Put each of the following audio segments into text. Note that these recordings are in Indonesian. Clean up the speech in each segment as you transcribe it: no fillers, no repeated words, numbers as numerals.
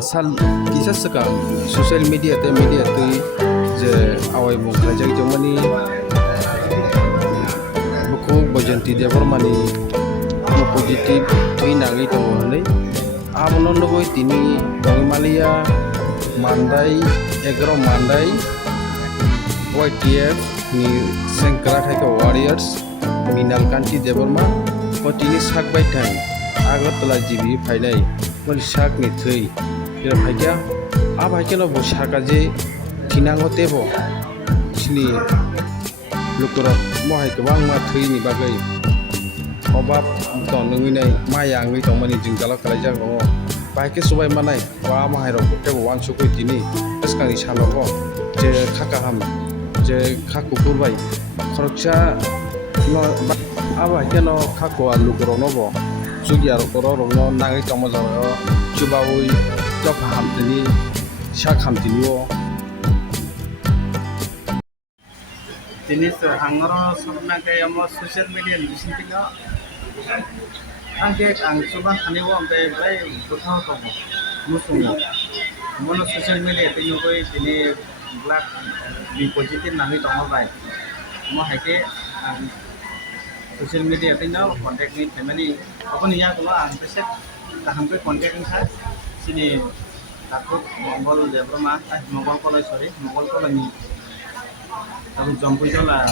sal kisa saka social media tui je awai mung khlajak jomani buku bojanti debormani no positive tui nangi tongo hanai abono nogoi tini Malia Mandai 11 Mandai YTF ni Sengkara Thaika Warriors Minal Kanti Deborma tini sak bai thang Agartala jibi phainai mon sak ni thui ira phaikya abhaikya no bo saka je tinango tebo sini lukurok mohai kwang ma thui ni bagai obab ton ngi nai maya ngi tongmani jingjala kalaijak ro baike subai manai wa mahai ro tebo wan sukoi tini eskani salogo je khakaham je khakupur bai khoroksa no abhaikya no khakwa lukurok no bo Sugia rokoro no nangai tomo jaro chubawi tok hamtini sak hamtini o tini angoro somna ke amo social media lisintinga angke ang subang kaniwo ampe bai buthau tomo musungo mono social media tini koi tini black di positive nangai tomo bai mo haike ang social media tini contact ni family ako niya ko ang peset taham ko contact ni sa sini takut Mongol Debroma Mongol ko sorry Mongol ko ni Aku jompo itu lah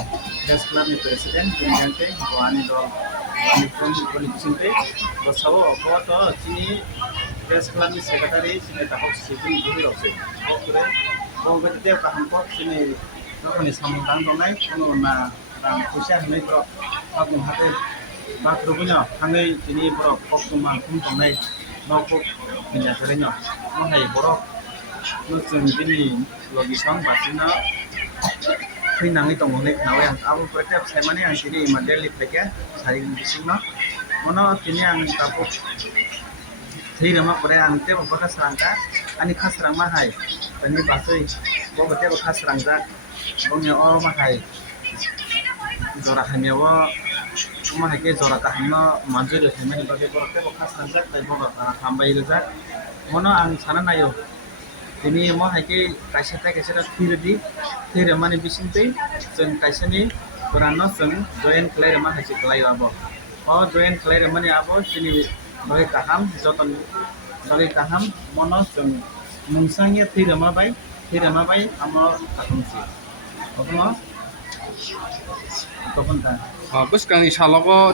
press club ni presiden kemudian ke wani do wani politician ke bersama foto sini press club ni secretary sini takut sini dulu rokse oke mau betul kaham kok sini kalau ni samudang donai kalau na khusyah ni bro aku hati bak rubunya hangai sini bro kok cuma kum donai mau kok pindah kerenya mau hai bro nusung sini logisang basina nangi tong honek nawe ang abu pretep saya mana yang sini model lipek ya saya bising no mono kini yang tapuk thei rama pore ang te baka sarangka ani khas rang ma hai ani basoi bo bate bo khas rang jak bong yo ma hai jora hamya wo ma hai ke jora ta hamno manjur themani bage bo te bo khas rang jak tai bo hambai jak mono ang sana nayo ini mau hake kaisa ta kaisa ta thir mani bisinte jeng kaisa ni purano jeng join clay ma hase clay abo o join clay mani abo sini bagi kaham joton bagi kaham mono jeng mungsangya thir ma bai amo takumsi okno topon ta bus kang isalogo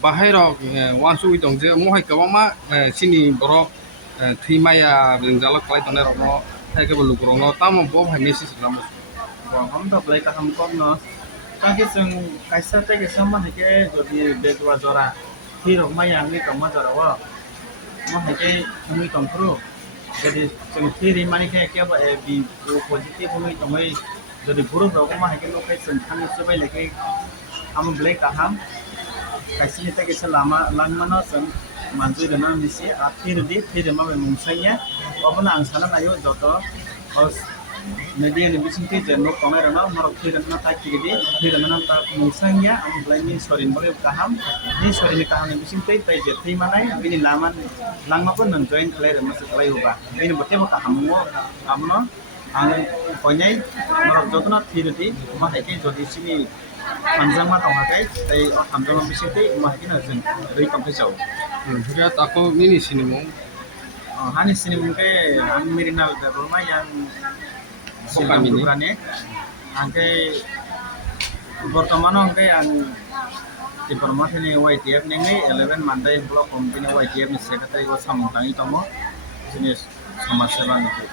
bahai rok wansu itong je mohai kwama sini borok thimaya ringjala klai tone rono thai ke bulu krono tamo bo bhai message ramo हम तो प्ले का हम कम न ताकि जों कैसा ते के सम हके जदि बेदवा जरा फिर मा यांगनि कम जरा व म हके हमी कंप्रो जदि जों फिर माने के के बि पॉजिटिव हमी तमै जदि गुरु रग मा हके लोकेशन थानि सबै लेके हम ब्लैक का हम कैसे ते के लामा लांगमानो जों मानजु रना मिसे आ फिर मा मुंसाया अबना आं साना नायो जतो media ni bisingti jeno kamera na marok firana ta kigidi firana ta musangya am blinding sorin bole kaham ni sorin ni kaham ni bisingti tai je tri manai ini laman langma pun non join clear mas klai uba ini bote mo kaham mo amno ang konyai marok jotna thirati ma haike jodi sini anjang ma tong hakai tai hamjong bisingti ma haike na jen rei kampe jau hura tako mini sinimo hani sini mungke ang mirinal da rumah yang kami ini, angke berteman angke yang informasi ini YTF ini 11 Mandai blok kompini YTF ini sekretari wasamudang itu mo jenis sama seban itu.